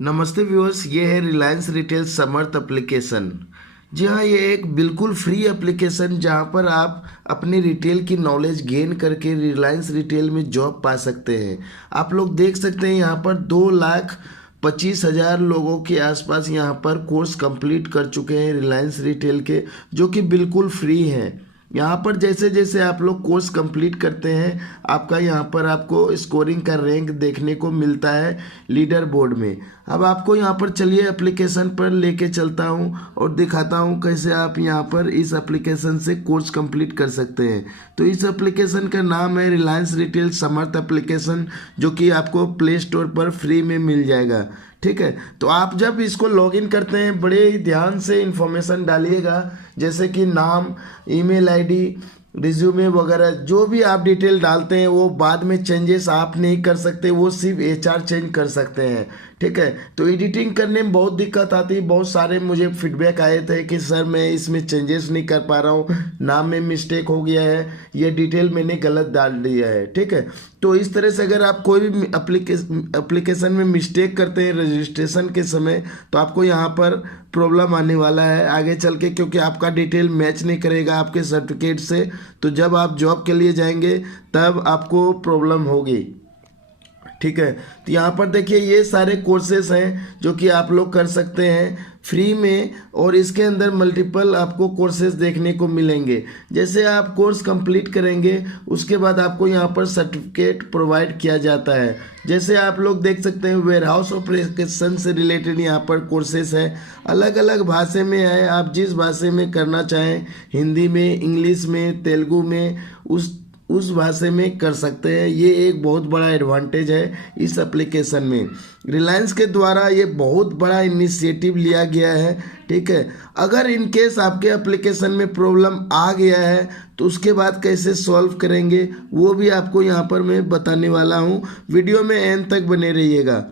नमस्ते व्यूअर्स, ये है रिलायंस रिटेल समर्थ एप्लीकेशन। जी हाँ, ये एक बिल्कुल फ्री एप्लीकेशन जहाँ पर आप अपने रिटेल की नॉलेज गेन करके रिलायंस रिटेल में जॉब पा सकते हैं। आप लोग देख सकते हैं यहाँ पर 2,25,000 लोगों के आसपास यहाँ पर कोर्स कंप्लीट कर चुके हैं रिलायंस रिटेल के, जो कि बिल्कुल फ्री हैं। यहाँ पर जैसे जैसे आप लोग कोर्स कंप्लीट करते हैं, आपका यहाँ पर आपको स्कोरिंग का रैंक देखने को मिलता है लीडर बोर्ड में। अब आपको यहाँ पर चलिए एप्लीकेशन पर लेके चलता हूँ और दिखाता हूँ कैसे आप यहाँ पर इस एप्लीकेशन से कोर्स कंप्लीट कर सकते हैं। तो इस एप्लीकेशन का नाम है रिलायंस रिटेल समर्थ एप्लीकेशन, जो कि आपको प्ले स्टोर पर फ्री में मिल जाएगा। ठीक है, तो आप जब इसको लॉगिन करते हैं बड़े ही ध्यान से इंफॉर्मेशन डालिएगा, जैसे कि नाम, ईमेल आईडी, रिज्यूमे वगैरह जो भी आप डिटेल डालते हैं वो बाद में चेंजेस आप नहीं कर सकते, वो सिर्फ एचआर चेंज कर सकते हैं। ठीक है, तो एडिटिंग करने में बहुत दिक्कत आती है। बहुत सारे मुझे फीडबैक आए थे कि सर मैं इसमें चेंजेस नहीं कर पा रहा हूँ, नाम में मिस्टेक हो गया है, ये डिटेल मैंने गलत डाल दिया है। ठीक है, तो इस तरह से अगर आप कोई भी एप्लीकेशन में मिस्टेक करते हैं रजिस्ट्रेशन के समय, तो आपको यहाँ पर प्रॉब्लम आने वाला है आगे चल के, क्योंकि आपका डिटेल मैच नहीं करेगा आपके सर्टिफिकेट से। तो जब आप जॉब के लिए जाएंगे तब आपको प्रॉब्लम होगी। ठीक है, तो यहाँ पर देखिए ये सारे कोर्सेस हैं जो कि आप लोग कर सकते हैं फ्री में, और इसके अंदर मल्टीपल आपको कोर्सेज देखने को मिलेंगे। जैसे आप कोर्स कंप्लीट करेंगे उसके बाद आपको यहाँ पर सर्टिफिकेट प्रोवाइड किया जाता है। जैसे आप लोग देख सकते हैं वेयर हाउस ऑपरेशन से रिलेटेड यहाँ पर कोर्सेज है, अलग अलग भाषा में है। आप जिस भाषा में करना चाहें, हिंदी में, इंग्लिश में, तेलुगु में, उस भाषा में कर सकते हैं। ये एक बहुत बड़ा एडवांटेज है इस एप्लीकेशन में। रिलायंस के द्वारा ये बहुत बड़ा इनिशिएटिव लिया गया है। ठीक है, अगर इन केस आपके एप्लीकेशन में प्रॉब्लम आ गया है तो उसके बाद कैसे सॉल्व करेंगे वो भी आपको यहाँ पर मैं बताने वाला हूँ। वीडियो में एंड तक बने रहिएगा।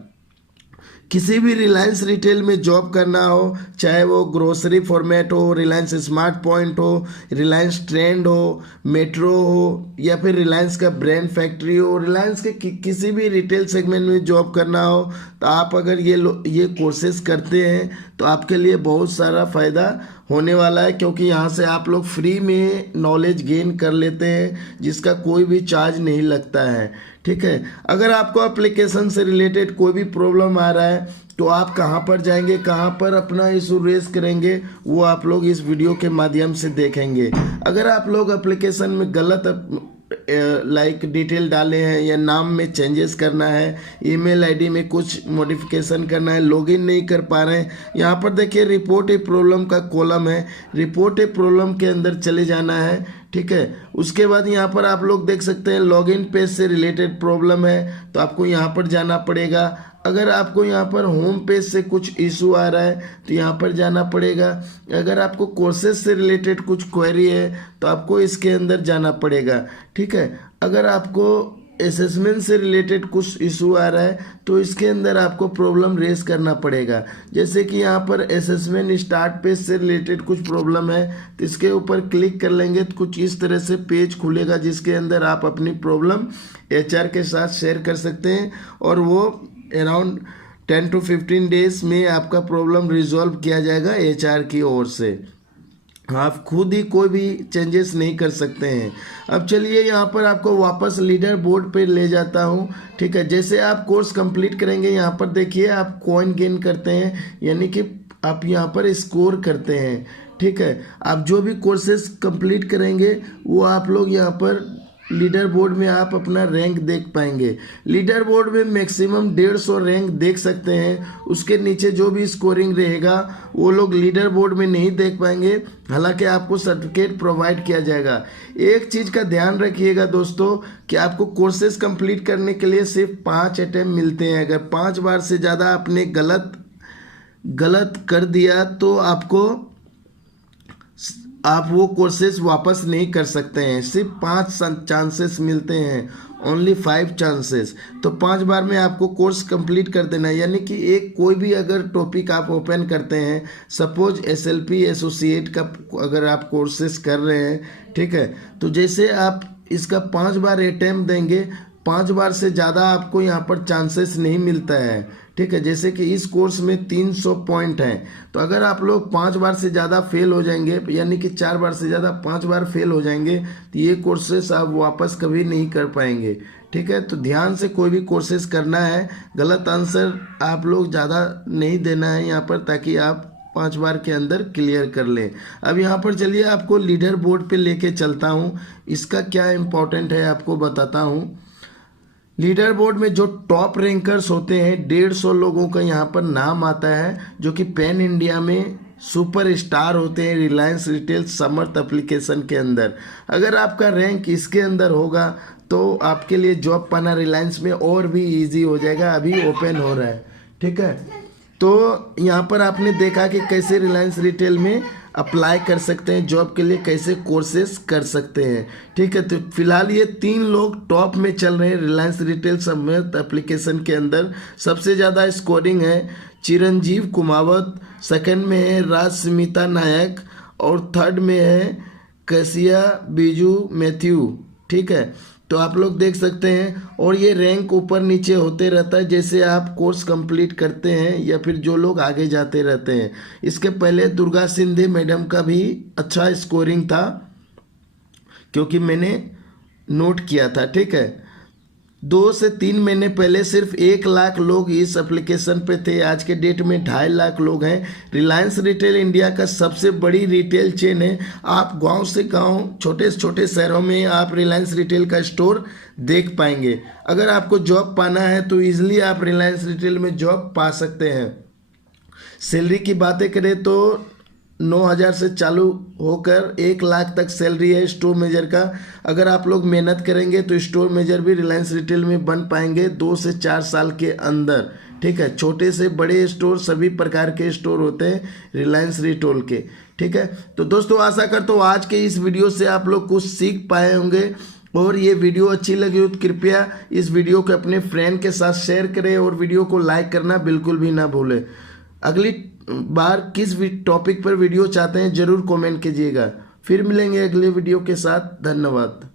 किसी भी रिलायंस रिटेल में जॉब करना हो, चाहे वो ग्रोसरी फॉर्मेट हो, रिलायंस स्मार्ट पॉइंट हो, रिलायंस ट्रेंड हो, मेट्रो हो, या फिर रिलायंस का ब्रांड फैक्ट्री हो, रिलायंस के किसी भी रिटेल सेगमेंट में जॉब करना हो, तो आप अगर ये कोर्सेज करते हैं तो आपके लिए बहुत सारा फ़ायदा होने वाला है, क्योंकि यहाँ से आप लोग फ्री में नॉलेज गेन कर लेते हैं जिसका कोई भी चार्ज नहीं लगता है। ठीक है, अगर आपको एप्लीकेशन से रिलेटेड कोई भी प्रॉब्लम आ रहा है तो आप कहाँ पर जाएंगे, कहाँ पर अपना इशू रेस करेंगे, वो आप लोग इस वीडियो के माध्यम से देखेंगे। अगर आप लोग एप्लीकेशन में गलत डिटेल डाले हैं, या नाम में चेंजेस करना है, ईमेल आईडी में कुछ मॉडिफिकेशन करना है, लॉगिन नहीं कर पा रहे हैं, यहाँ पर देखिए रिपोर्ट ए प्रॉब्लम का कॉलम है, रिपोर्ट ए प्रॉब्लम के अंदर चले जाना है। ठीक है, उसके बाद यहाँ पर आप लोग देख सकते हैं लॉगिन पेज से रिलेटेड प्रॉब्लम है तो आपको यहाँ पर जाना पड़ेगा। अगर आपको यहाँ पर होम पेज से कुछ इशू आ रहा है तो यहाँ पर जाना पड़ेगा। अगर आपको कोर्सेज से रिलेटेड कुछ क्वेरी है तो आपको इसके अंदर जाना पड़ेगा। ठीक है, अगर आपको असेसमेंट से रिलेटेड कुछ इशू आ रहा है तो इसके अंदर आपको प्रॉब्लम रेस करना पड़ेगा। जैसे कि यहाँ पर असेसमेंट स्टार्ट पेज से रिलेटेड कुछ प्रॉब्लम है तो इसके ऊपर क्लिक कर लेंगे तो कुछ इस तरह से पेज खुलेगा, जिसके अंदर आप अपनी प्रॉब्लम एचआर के साथ शेयर कर सकते हैं, और वो अराउंड 10 to 15 डेज में आपका प्रॉब्लम रिजॉल्व किया जाएगा एचआर की ओर से। आप खुद ही कोई भी चेंजेस नहीं कर सकते हैं। अब चलिए यहाँ पर आपको वापस लीडर बोर्ड पे ले जाता हूँ। ठीक है, जैसे आप कोर्स कंप्लीट करेंगे यहाँ पर देखिए आप कॉइन गेन करते हैं, यानी कि आप यहाँ पर स्कोर करते हैं। ठीक है, आप जो भी कोर्सेज कंप्लीट करेंगे वो आप लोग यहाँ पर लीडर बोर्ड में आप अपना रैंक देख पाएंगे। लीडर बोर्ड में मैक्सिमम 150 रैंक देख सकते हैं। उसके नीचे जो भी स्कोरिंग रहेगा वो लोग लीडर बोर्ड में नहीं देख पाएंगे, हालांकि आपको सर्टिफिकेट प्रोवाइड किया जाएगा। एक चीज़ का ध्यान रखिएगा दोस्तों कि आपको कोर्सेज कंप्लीट करने के लिए सिर्फ 5 अटैम्प्ट मिलते हैं। अगर 5 बार से ज़्यादा आपने गलत कर दिया तो आप वो कोर्सेज वापस नहीं कर सकते हैं। सिर्फ 5 चांसेस मिलते हैं, ओनली 5 चांसेस। तो 5 बार में आपको कोर्स कंप्लीट कर देना है। यानी कि एक कोई भी अगर टॉपिक आप ओपन करते हैं, सपोज एसएलपी एसोसिएट का अगर आप कोर्सेज कर रहे हैं, ठीक है, तो जैसे आप इसका 5 बार अटेम्प्ट देंगे, 5 बार से ज़्यादा आपको यहाँ पर चांसेस नहीं मिलता है। ठीक है। जैसे कि इस कोर्स में 300 पॉइंट हैं, तो अगर आप लोग 5 बार से ज़्यादा फेल हो जाएंगे, यानी कि 4 बार से ज़्यादा 5 बार फेल हो जाएंगे, तो ये कोर्सेस आप वापस कभी नहीं कर पाएंगे। ठीक है, तो ध्यान से कोई भी कोर्सेस करना है, गलत आंसर आप लोग ज़्यादा नहीं देना है यहाँ पर, ताकि आप 5 बार के अंदर क्लियर कर लें। अब यहाँ पर चलिए आपको लीडर बोर्ड पे लेके चलता हूँ, इसका क्या इम्पोर्टेंट है आपको बताता हूँ। लीडर बोर्ड में जो टॉप रैंकर्स होते हैं, 150 लोगों का यहाँ पर नाम आता है, जो कि पैन इंडिया में सुपर स्टार होते हैं रिलायंस रिटेल समर्थ एप्लीकेशन के अंदर। अगर आपका रैंक इसके अंदर होगा तो आपके लिए जॉब पाना रिलायंस में और भी इजी हो जाएगा, अभी ओपन हो रहा है। ठीक है, तो यहाँ पर आपने देखा कि कैसे रिलायंस रिटेल में अप्लाई कर सकते हैं जॉब के लिए, कैसे कोर्सेस कर सकते हैं। ठीक है, तो फिलहाल ये 3 लोग टॉप में चल रहे हैं रिलायंस रिटेल समर्थ एप्लीकेशन के अंदर। सबसे ज़्यादा स्कोरिंग है चिरंजीव कुमावत, सेकंड में है राजस्मिता नायक और थर्ड में है कसिया बीजू मैथ्यू। ठीक है, तो आप लोग देख सकते हैं, और ये रैंक ऊपर नीचे होते रहता है जैसे आप कोर्स कंप्लीट करते हैं या फिर जो लोग आगे जाते रहते हैं। इसके पहले दुर्गा सिंधे मैडम का भी अच्छा स्कोरिंग था, क्योंकि मैंने नोट किया था। ठीक है, 2 से 3 महीने पहले सिर्फ 1 लाख लोग इस एप्लीकेशन पे थे, आज के डेट में 2.5 लाख लोग हैं। रिलायंस रिटेल इंडिया का सबसे बड़ी रिटेल चेन है। आप गांव से गांव, छोटे से छोटे शहरों में आप रिलायंस रिटेल का स्टोर देख पाएंगे। अगर आपको जॉब पाना है तो ईजिली आप रिलायंस रिटेल में जॉब पा सकते हैं। सैलरी की बातें करें तो 9,000 से चालू होकर 1 लाख तक सैलरी है स्टोर मैनेजर का। अगर आप लोग मेहनत करेंगे तो स्टोर मैनेजर भी रिलायंस रिटेल में बन पाएंगे 2 से 4 साल के अंदर। ठीक है, छोटे से बड़े स्टोर, सभी प्रकार के स्टोर होते हैं रिलायंस रिटेल के। ठीक है, तो दोस्तों आशा करता हूँ आज के इस वीडियो से आप लोग कुछ सीख पाए होंगे, और ये वीडियो अच्छी लगी हो तो कृपया इस वीडियो को अपने फ्रेंड के साथ शेयर करें और वीडियो को लाइक करना बिल्कुल भी ना भूलें। अगली बार किस टॉपिक पर वीडियो चाहते हैं ज़रूर कमेंट कीजिएगा। फिर मिलेंगे अगले वीडियो के साथ। धन्यवाद।